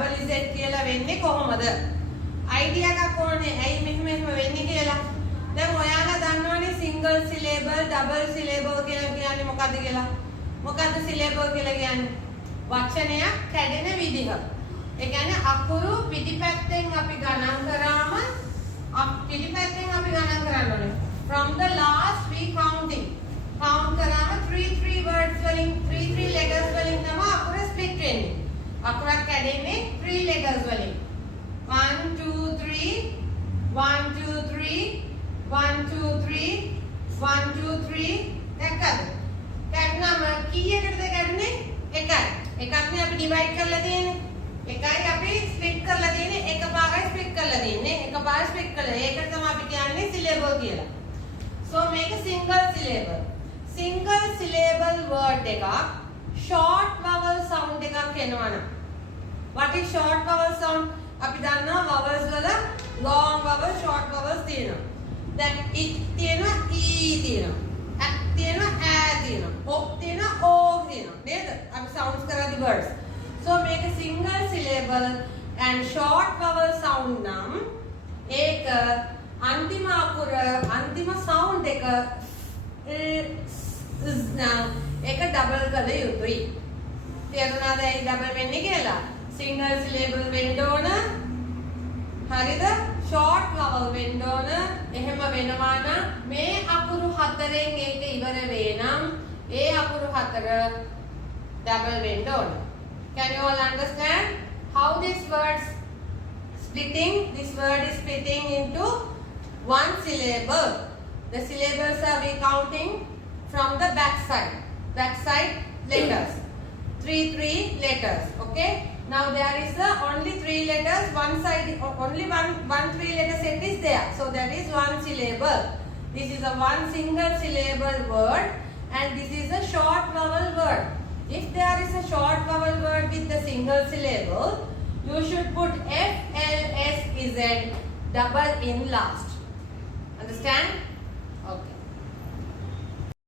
double z කියලා වෙන්නේ කොහොමද? idea එකක් ඕනේ. ඇයි මෙහෙම වෙන්නේ කියලා. දැන් ඔයාලා දන්නවනේ single syllable, double syllable කියලා කියන්නේ මොකද්ද කියලා? මොකද්ද syllable කියලා කියන්නේ? වචනයක් කැඩෙන විදිහ. ඒ කියන්නේ අකුරු පිටිපැත්තෙන් අපි ගණන් කරාම පිටිපැත්තෙන් අපි ගණන් කරන්න ඕනේ. From the last we counting. Count කරාම 3 words වලින් 3 letters වලින් තමයි අකුර split වෙන්නේ. අකුරක් කැඩෙන්නේ 3 letters වලින්. 1 2 3 1 2 3 1 2 3 1 2 3 දැක්කද? කැඩනම කීයකටද කැඩුනේ? එකයි. එකක්නේ අපි divide කරලා තියෙන්නේ. එකයි අපි split කරලා තියෙන්නේ. එකපාරයි split කරලා තියෙන්නේ. එකපාරයි split කළා. ඒකට තමයි අපි කියන්නේ syllable කියලා. So මේක single syllable. Single syllable word එකක් short vowel sound එකක් එනවනම්. What is short vowel sound? අපි දන්නවා vowels වල long vowel short vowels තියෙනවා. දැන් it තියෙනවා e තියෙනවා. at තියෙනවා a තියෙනවා. o තියෙනවා o තියෙනවා. නේද? අපි sounds කරද්දී words. So make a single syllable and short vowel sound නම් ඒක අන්තිම අකුර අන්තිම sound එක ඒක double කළ යුතුයි. තේරුණාද ඒ double වෙන්නේ කියලා? single syllable වෙන්න ඕන. හරිද? short vowel වෙන්න ඕන. එහෙම වෙනවා නම් මේ අකුරු හතරෙන් ඒක ඉවර වේ නම් ඒ අකුරු හතර double වෙන්න ඕන. Can you all understand how this word splitting? This word is splitting into one syllable. The syllables are we counting from the back side. Back side letters. 3 letters. Okay. Now there is only 3 letters. One side only one 3 letter set is there. So that is one syllable. This is a one single syllable word, and this is a short vowel word. If there is a short vowel word with the single syllable, you should put F, L, S, Z double in last. Understand?